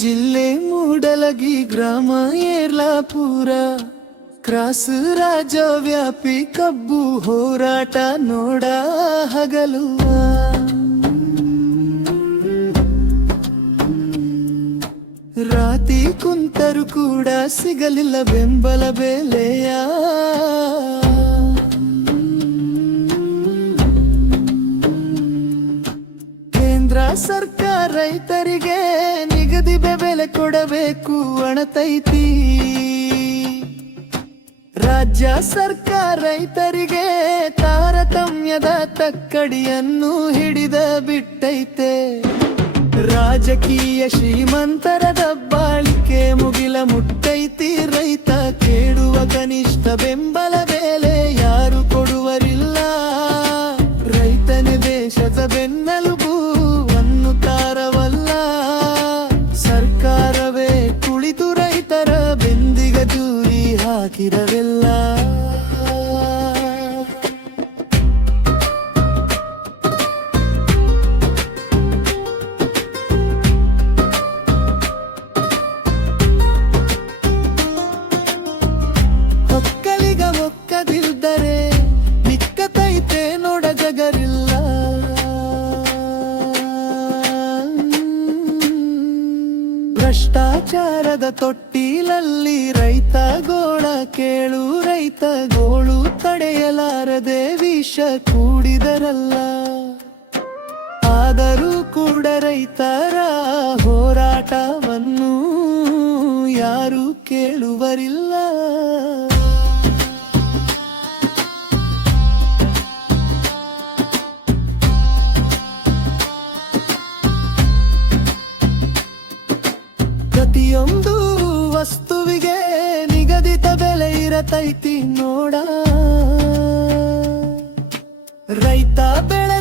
ಜಿಲ್ಲೆ ಮೂಡಲಗಿ ಗ್ರಾಮ ಏರ್ಲಾಪುರ ಕ್ರಾಸ್ ರಾಜ್ಯವ್ಯಾಪಿ ಕಬ್ಬು ಹೋರಾಟ ನೋಡ ಹಗಲು ರಾತಿ ಕುಂತರು ಕೂಡ ಸಿಗಲಿಲ್ಲ ಬೆಂಬಲ ಬೆಲೆಯ ಕೇಂದ್ರ ಸರ್ಕಾರ ರೈತರಿಗೆ ನಿಗದಿ ಬೆಲೆ ಕೊಡಬೇಕು ಅಣತೈತಿ. ರಾಜ್ಯ ಸರ್ಕಾರ ರೈತರಿಗೆ ತಾರತಮ್ಯದ ತಕ್ಕಡಿಯನ್ನು ಹಿಡಿದ ಬಿಟ್ಟೈತೆ. ರಾಜಕೀಯ ಶ್ರೀಮಂತರ ದಬ್ಬಾಳಿಕೆ ಮುಗಿಲ ಮುಟ್ಟೈತಿ. ರೈತ ಕೇಳುವ ಕನಿಷ್ಠ ಬೆಂಬಲ ಬೆಲೆ ಯಾರು ಕೊಡುವರಿಲ್ಲ. ರೈತನೇ ದೇಶದ ಬೆನ್ನೆಲುಬು ಅನ್ನುತ್ತಾರವಲ್ಲ. ಸರ್ಕಾರವೇ ಕುಳಿತು ರೈತರ ಬೆಂದಿಗ ದೂರಿ ಹಾಕಿರವೆಲ್ಲ. ಒಕ್ಕಲಿಗ ಒಕ್ಕದಿಲ್ದರೆ ನಿಕ್ಕತೈತೆ ನೋಡ ಜಗರಿಲ್ಲ. ಭ್ರಷ್ಟಾಚಾರದ ತೊಟ್ಟಿಲಲ್ಲಿ ರೈತ ಗೋಳ ಕೇಳು. ರೈತ ಗೋಳು ತಡೆಯಲಾರದೆ ವಿಷ ಕೂಡಿದರಲ್ಲ. ಆದರೂ ಕೂಡ ರೈತರ ಹೋರಾಟವನ್ನು ಯಾರು ಕೇಳುವರಿಲ್ಲ. ಪ್ರತಿಯೊಂದು ವಸ್ತುವಿಗೆ ನಿಗದಿತ ಬೆಲೆ ಇರತೈತಿ ನೋಡ. ರೈತ ಬೆಳೆ